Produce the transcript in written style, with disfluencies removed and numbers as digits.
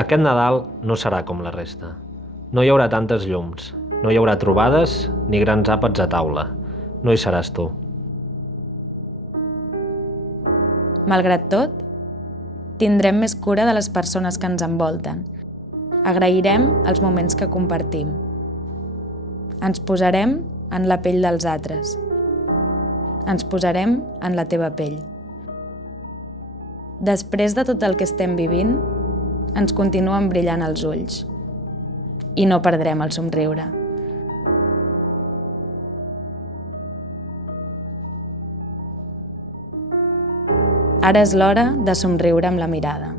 Aquest Nadal no serà com la resta. No hi haurà tantes llums, no hi haurà trobades ni grans àpats a taula. No hi seràs tu. Malgrat tot, tindrem més cura de les persones que ens envolten. Agrairem els moments que compartim. Ens posarem en la pell dels altres. Ens posarem en la teva pell. Després de tot el que estem vivint, ens continuen brillant els ulls. I no perdrem el somriure. Ara és l'hora de somriure amb la mirada.